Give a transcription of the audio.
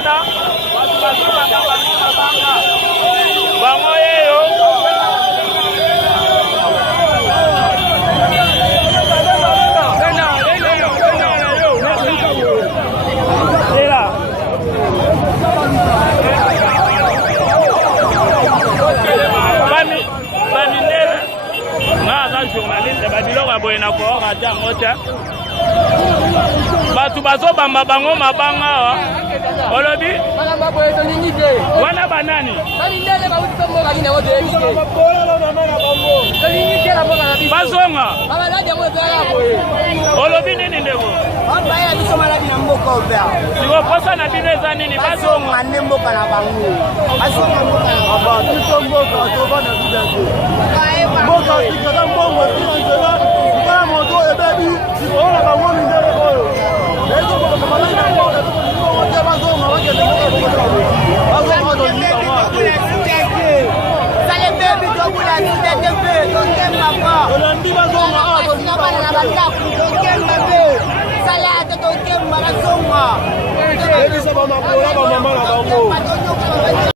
wana bango yeyo journaliste badiloko boye na ko radia ngota batu bazobamba bango mabanga awa olobi wana banani bazonga olobi nini ndeko sikoposa na bino eza nini bazonga Salada,